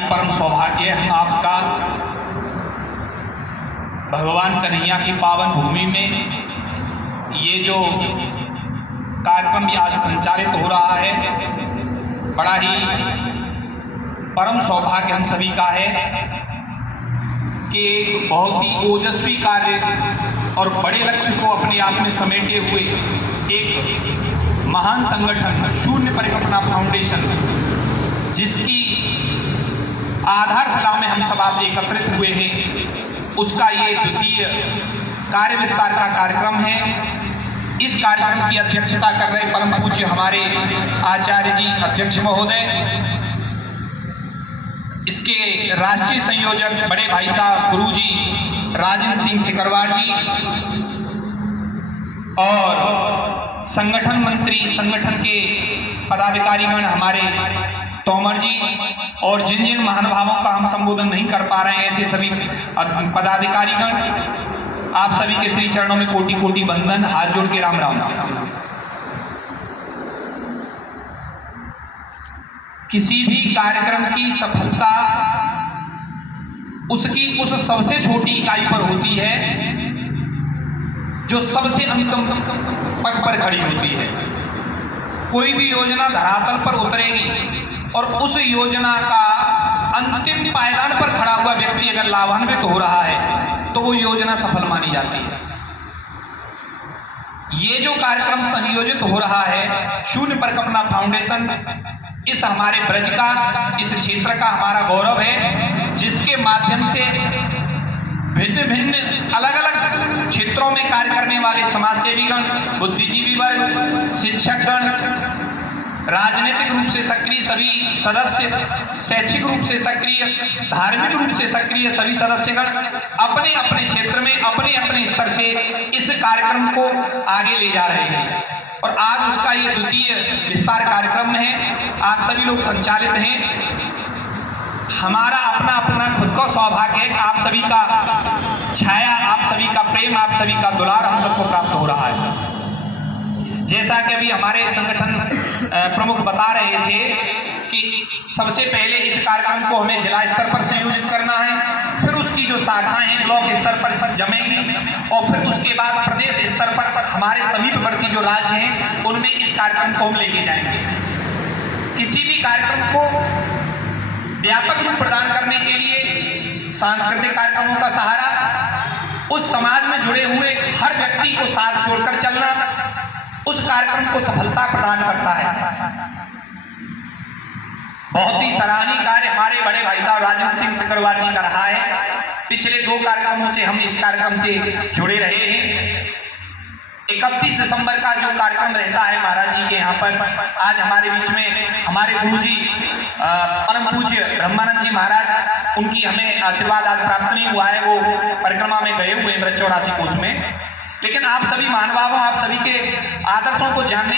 ही परम सौभाग्य हम आपका भगवान कन्हैया की पावन भूमि में ये जो कार्यक्रम भी आज संचालित हो रहा है, बड़ा ही परम सौभाग्य हम सभी का है कि एक बहुत ही ओजस्वी कार्य और बड़े लक्ष्य को अपने आप में समेटे हुए एक महान संगठन शून्य परिकल्पना फाउंडेशन, जिसकी आधारशिला में हम सब आप एकत्रित हुए हैं, उसका ये द्वितीय कार्य विस्तार का कार्यक्रम है। इस कार्यक्रम की अध्यक्षता कर रहे परम पूज्य हमारे आचार्य जी अध्यक्ष महोदय, इसके राष्ट्रीय संयोजक बड़े भाई साहब गुरु जी राजेंद्र सिंह सिकरवार जी और संगठन मंत्री, संगठन के पदाधिकारीगण हमारे तोमर जी और जिन जिन महानुभावों का हम संबोधन नहीं कर पा रहे हैं, ऐसे सभी पदाधिकारीगण, आप सभी के श्री चरणों में कोटि कोटि वंदन, हाथ जोड़ के राम राम। किसी भी कार्यक्रम की सफलता उसकी उस सबसे छोटी इकाई पर होती है जो सबसे अंतिम पग पर खड़ी होती है। कोई भी योजना धरातल पर उतरेगी और उस योजना का अंतिम पायदान पर खड़ा हुआ व्यक्ति अगर लाभान्वित हो रहा है तो वो योजना सफल मानी जाती है। ये जो कार्यक्रम संयोजित हो रहा है शून्य परिकल्पना फाउंडेशन, इस हमारे ब्रज का, इस क्षेत्र का हमारा गौरव है, जिसके माध्यम से भिन्न भिन्न अलग अलग क्षेत्रों में कार्य करने वाले समाजसेवीगण, बुद्धिजीवी वर्ग, शिक्षकगण, राजनीतिक रूप से सक्रिय सभी सदस्य, शैक्षिक रूप से सक्रिय, धार्मिक रूप से सक्रिय सभी सदस्यगण अपने अपने क्षेत्र में अपने अपने स्तर से इस कार्यक्रम को आगे ले जा रहे हैं। और आज उसका ये द्वितीय विस्तार कार्यक्रम है, आप सभी लोग संचालित हैं। हमारा अपना अपना खुद का सौभाग्य है कि आप सभी का छाया, आप सभी का प्रेम, आप सभी का दुलार हम सबको प्राप्त हो रहा है। जैसा कि अभी हमारे संगठन प्रमुख बता रहे थे कि सबसे पहले इस कार्यक्रम को हमें जिला स्तर पर संयोजित करना है, फिर उसकी जो शाखाएं हैं ब्लॉक स्तर पर जमेंगी और फिर उसके बाद प्रदेश स्तर पर हमारे समीपवर्ती जो राज्य हैं उनमें इस कार्यक्रम को हम लेके जाएंगे। किसी भी कार्यक्रम को व्यापक रूप प्रदान करने के लिए सांस्कृतिक कार्यक्रमों का सहारा, उस समाज में जुड़े हुए हर व्यक्ति को साथ जोड़कर चलना, उस कार्यक्रम को सफलता प्रदान करता है। बहुत ही सराहनीय कार्य हमारे बड़े भाई साहब राजेंद्र सिंह सिकरवार जी का रहा है। पिछले 2 कार्यक्रमों से हम इस कार्यक्रम से जुड़े रहे हैं। 31 दिसंबर का जो कार्यक्रम रहता है महाराज जी के यहाँ पर, आज हमारे बीच में हमारे गुरु जी परम पूज्य ब्रह्मानंद जी महाराज, उनकी हमें आशीर्वाद आज प्राप्त नहीं हुआ है, वो परिक्रमा में गए हुए हैं ब्रज 84 कोष में। लेकिन आप सभी महानुभावों, आप सभी के आदर्शों को जानने